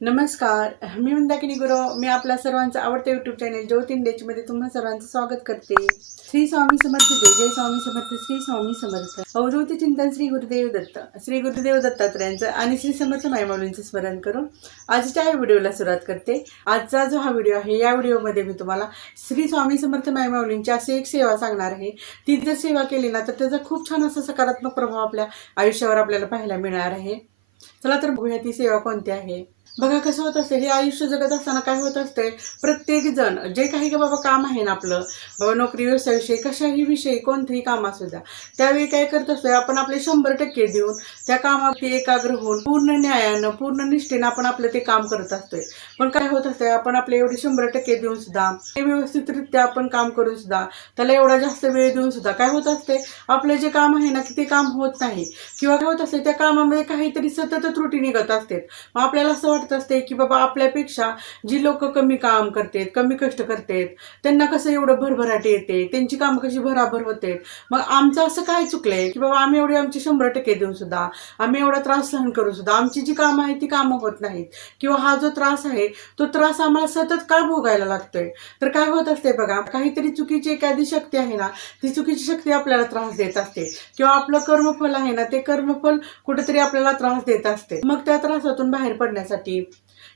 नमस्कार, मी मंदाकिनी गुरव. मी आपल्या सर्वांचं आवडतं यूट्यूब चॅनल ज्योत इंडियामध्ये तुम्हा सर्वांचं स्वागत करते. श्री स्वामी समर्थ. जय जय स्वामी समर्थ. श्री स्वामी समर्थ. अवधूत चिंतन श्री गुरुदेव दत्त, श्री गुरुदेव दत्तात्रयांचं आणि श्री समर्थ मायमाऊलींचं स्मरण करून आजच्या या व्हिडिओला सुरुवात करते. आजचा जो हा व्हिडिओ आहे, या व्हिडिओमध्ये मी तुम्हाला श्री स्वामी समर्थ मायमाऊलींची अशी एक सेवा सांगणार आहे. ती जर सेवा केली ना तर त्याचा खूप छान असा सकारात्मक प्रभाव आपल्या आयुष्यावर आपल्याला पाहायला मिळणार आहे. चला तर बघूया ती सेवा कोणती आहे. बघा कसं होत असते, हे आयुष्य जगत असताना काय होत असते, प्रत्येक जण जे काही बाबा काम आहे ना आपलं, बाबा नोकरी व्यवसायाविषयी कशाही विषयी कोणतेही काम असू द्या, त्यावेळी काय करत असतोय आपण आपले 100% देऊन त्या कामावरती एकाग्र होऊन पूर्ण न्यायानं पूर्ण निष्ठेनं आपण आपलं ते काम करत असतोय. पण काय होत असतंय, आपण आपले एवढे 100% देऊन सुद्धा ते व्यवस्थितरित्या आपण काम करून सुद्धा त्याला एवढा जास्त वेळ देऊन सुद्धा काय होत असते, आपलं जे काम आहे ना की ते काम होत नाही, किंवा काय होत असते त्या कामामध्ये काहीतरी सतत त्रुटी निघत असते. मग आपल्याला असं वाटत असते की बाबा आपल्यापेक्षा जी लोक कमी काम करतात, कमी कष्ट करतात, त्यांना कसं एवढं भरभराट येते, त्यांची कामं कशी भराभर होते, मग आमचं असं काय चुकलंय की बाबा आम्ही एवढे आमचे 100% देऊन सुद्धा आम्ही एवढा त्रास सहन करून सुद्धा आमची जी कामं आहेत ती कामं होत नाहीत, किंवा हा जो त्रास आहे तो त्रास आम्हाला सतत का भोगायला लागतोय. तर काय होत असते बघा, काहीतरी चुकीची एखादी शक्ती आहे ना, ती चुकीची शक्ती आपल्याला त्रास देत असते, किंवा आपलं कर्मफल आहे ना ते कर्मफल कुठेतरी आपल्याला त्रास देत असते. मग त्या त्रासातून बाहेर पडण्यासाठी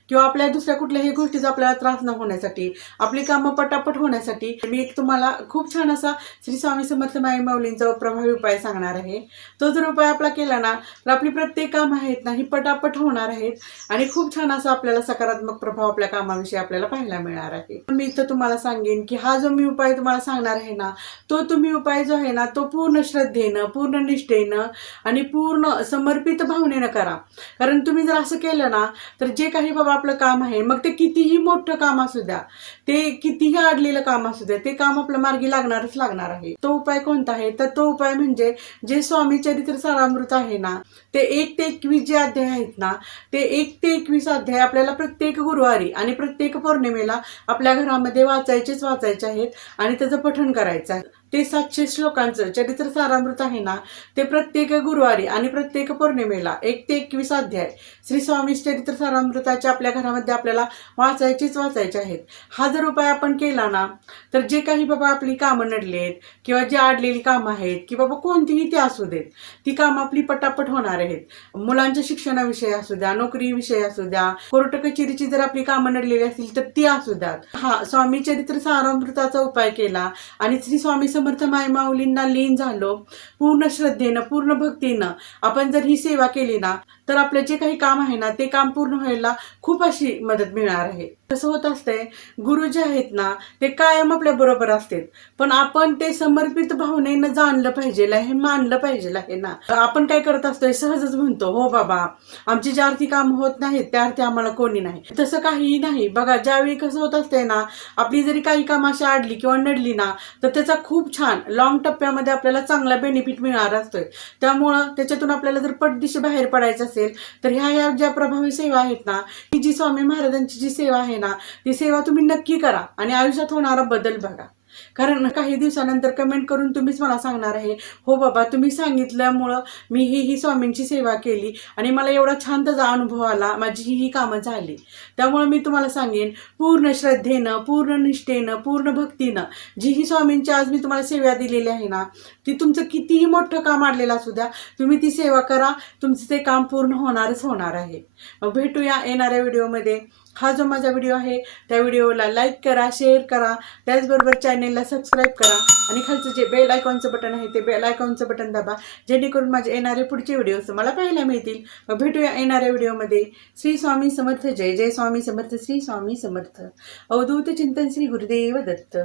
किंवा आपल्या दुसऱ्या कुठल्याही गोष्टीचा आपल्याला त्रास न होण्यासाठी, आपली कामं पटापट होण्यासाठी मी एक तुम्हाला खूप छान असा श्री स्वामी समर्थ मायमाऊलींचा प्रभावी उपाय सांगणार आहे. तो जर उपाय आपला केला ना तर आपली प्रत्येक कामं आहेत ना ही पटापट होणार आहेत आणि खूप छान असा आपल्याला सकारात्मक प्रभाव आपल्या कामाविषयी आपल्याला पाहायला मिळणार आहे. मी इथं तुम्हाला सांगेन की हा जो मी उपाय तुम्हाला सांगणार आहे ना, तो तुम्ही उपाय जो आहे ना तो पूर्ण श्रद्धेनं, पूर्ण निष्ठेनं आणि पूर्ण समर्पित भावनेनं करा. कारण तुम्ही जर असं केलं ना तर जे काही बाबा आपलं काम आहे, मग ते कितीही मोठं काम असू द्या, ते कितीही अडलेलं काम असू द्या, ते काम आपल्या मार्गी लागणार आहे. तो उपाय कोणता आहे, तर तो उपाय म्हणजे जे स्वामी चरित्र सारामृत आहे ना, ते 1 ते 21 जे अध्याय आहेत ना, ते 1 ते 21 अध्याय आपल्याला प्रत्येक गुरुवारी आणि प्रत्येक पौर्णिमेला आपल्या घरामध्ये वाचायचे आहेत आणि त्याचं पठण करायचं आहे. ते 700 श्लोकांचं चरित्र सारामृत आहे ना, ते प्रत्येक गुरुवारी आणि प्रत्येक पौर्णिमेला 1 ते 21 अध्याय श्री स्वामी चरित्र सारामृताचे आपल्या घरामध्ये आपल्याला वाचायचे आहेत. हा जर उपाय आपण केला ना तर जे काही बाबा आपली कामं नडलेत किंवा जी अडलेली कामं आहेत की बाबा कोणतीही ती असू देत, ती कामं आपली पटापट होणार आहेत. मुलांच्या शिक्षणाविषयी असू द्या, नोकरीविषयी असू द्या, कोर्ट कचेरीची जर आपली कामं नडलेली असतील तर ती असू द्यात. हा स्वामी चरित्र सारामृताचा उपाय केला आणि श्री स्वामी समर्थ मायमाऊलींना लीन झालो, पूर्ण श्रद्धेनं पूर्ण भक्तीनं आपण जर ही सेवा केली ना तर आपलं जे काही काम आहे ना ते काम पूर्ण व्हायला खूप अशी मदत मिळणार आहे. कसं होत असतंय, गुरु जे आहेत ना ते कायम आपल्या बरोबर असतात, पण आपण ते समर्पित भावनेनं जाणलं पाहिजे, हे मानलं पाहिजे आहे ना. आपण काय करत असतोय, सहजच म्हणतो हो बाबा आमची ज्या अर्थी काम होत नाहीत त्या अर्थी आम्हाला कोणी नाही. तसं काहीही नाही. बघा ज्यावेळी कसं होत असतंय ना, आपली जरी काही काम अशी अडली किंवा नडली ना तर त्याचा खूप छान लॉंग टप्प्यामध्ये आपल्याला चांगला बेनिफिट मिळणार असतोय. त्यामुळं त्याच्यातून आपल्याला जर पटदिशी बाहेर पडायचं असेल तर ह्या ज्या प्रभावी सेवा आहेत ना, ही जी स्वामी महाराजांची जी सेवा आहे ना, ती सेवा तुम्ही नक्की करा आणि आयुष्यात होणारा बदल बघा. कारण काही दिवसानंतर कमेंट करून तुम्हीच मला सांगणार आहे, हो बाबा तुम्ही सांगितल्यामुळं मी ही स्वामींची सेवा केली आणि मला एवढा छान त्याचा अनुभव आला, माझी ही कामं झाली. त्यामुळे मी तुम्हाला सांगेन, पूर्ण श्रद्धेनं, पूर्ण निष्ठेनं, पूर्ण भक्तीनं जी ही स्वामींची आज मी तुम्हाला सेवा दिलेली आहे ना, ती तुमचं कितीही मोठं काम अडलेलं असू द्या, तुम्ही ती सेवा करा, तुमचं ते काम पूर्ण होणार आहे. मग भेटूया येणाऱ्या व्हिडिओमध्ये. हा जो माझा व्हिडिओ आहे त्या व्हिडिओला लाईक करा, शेअर करा, त्याचबरोबर चॅनेलला सबस्क्राईब करा आणि खालचं जे बेल आयकॉनचं बटन आहे ते बेल आयकॉनचं बटन दाबा, जेणेकरून माझे येणारे पुढचे व्हिडिओज मला पाहायला मिळतील. मग भेटूया येणाऱ्या व्हिडिओमध्ये. श्री स्वामी समर्थ. जय जय स्वामी समर्थ. श्री स्वामी समर्थ. अवधूत चिंतन श्री गुरुदेव दत्त.